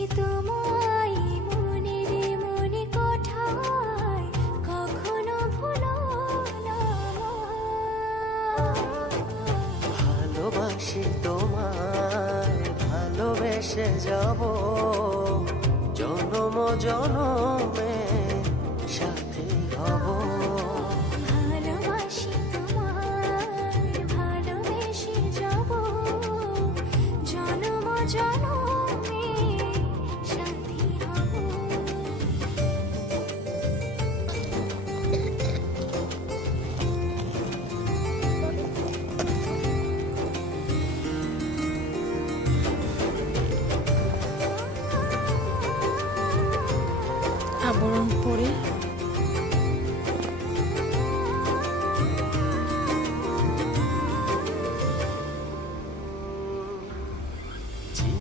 রেখেছি তোমায় মনের মনে কোঠায়, কখনো ভুলো না ভালোবাসি তোমায়, ভালোবেসে যাব জনম জনমে সাথী হব। ভালোবাসি তোমায়, ভালোবেসে যাব জনম জনম